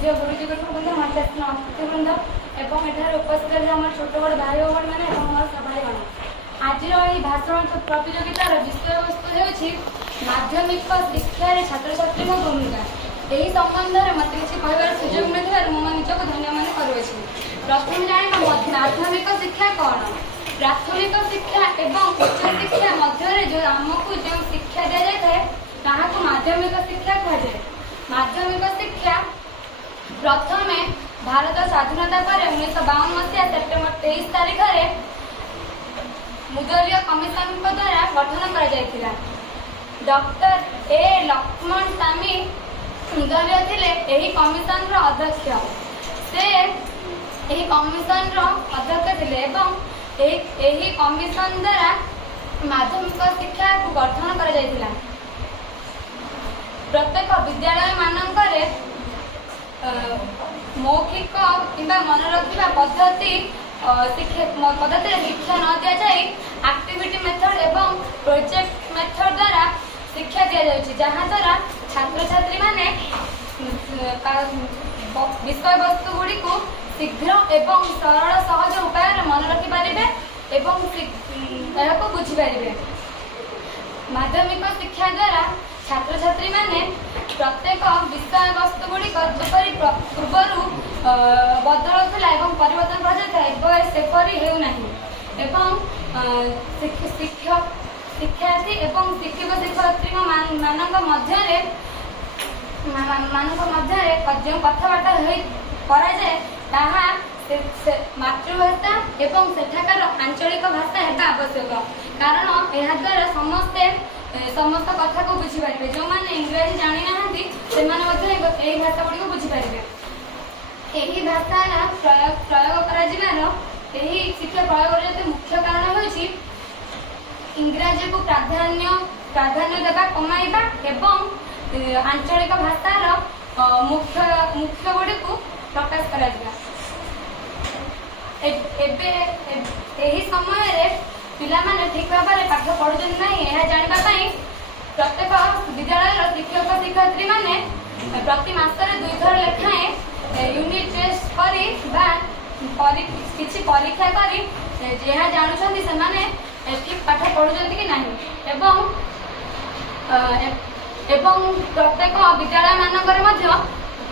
पूज्य गुरुजी वृंद मंचासन अतिथिवृंद एवं एठार उपस्थित आम छोट बड़ भाई भौणी मैंने भाईगण आज भाषण प्रतियोगितार विषय वस्तु होगी माध्यमिक शिक्षा छात्र छात्री भूमिका। यही संबंध में मत किसी कहबार सुजोग मिलता निजक धन्य मन करुँच। प्रथम जाना माध्यमिक शिक्षा कौन, प्राथमिक शिक्षा एवं उच्च शिक्षा मध्य जो आमको जो शिक्षा दी जाए ताकू माध्यमिक शिक्षा कहुए। माध्यमिक शिक्षा प्रथम भारत स्वाधीनता पर 1952 मसीहा सेप्टेम्बर 23 तारीख में मुदलीय कमिशन द्वारा गठन कर डॉक्टर ए लक्ष्मण स्वामी मुदलीय थे यही कमिशन अध्यक्ष। से यही कमिशन अध्यक्ष थे यही कमिशन द्वारा माध्यमिक शिक्षा को गठन कर प्रत्येक विद्यालय मानकरे मौखिक किंबा मन रखा पद्धति शिक्षा न दि जाए एक्टिविटी मेथड एवं प्रोजेक्ट मेथड द्वारा शिक्षा दि जाए जहाँ द्वारा छात्र छात्री माने विषय वस्तु गुड़ी को शीघ्र एवं सरल सहज उपाय मन रखिपारे एवं बुझीपारे। माध्यमिक शिक्षा द्वारा छात्र छात्री माने प्रत्येक विषय वस्तु गुड़िक जपरी पूर्वर बदलुला एवं परिवर्तन कर सेपरी होना शिक्षार्थी एवं शिक्षक शिक्षयित्री जो कथबार्ता मातृभाषा एवं सेठाकार आंचलिक भाषा है आवश्यक कारण यह द्वारा समस्त कथा को बुझीपारे। जो मैंने इंग्राजी जानी ना यही भाषा गुड़ी को बुझीपारे। यही भाषार प्रयोग शिक्षा प्रयोग मुख्य कारण होची इंग्राजी को प्राधान्य देवा कमाइबा एवं आंचलिक भाषार मुख्य गुड़ी को प्रकाश करा। यही समय पिला माने ठीक भाव में पाठ पढ़ुं ना यह जानापी प्रत्येक विद्यालय शिक्षक शिक्षयित्री माने प्रति मासरे 2 थर लेखाएं यूनिट टेस्ट करी किसी परीक्षा करी जहाँ जानुंट से ठीक पाठ पढ़ुं कि नहीं एवं प्रत्येक विद्यालय मानक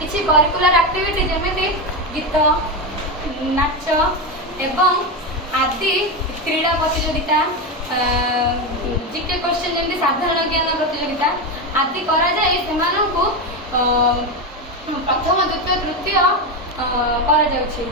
किसी करिकुलर एक्टिविटी जमी गीत नाच एवं आदि क्रीड़ा प्रतियोगिता जीके क्वेश्चन जमी साधारण ज्ञान प्रतियोगिता आदि करा जाए प्रथम द्वितीय तृतीय करा जाउछि।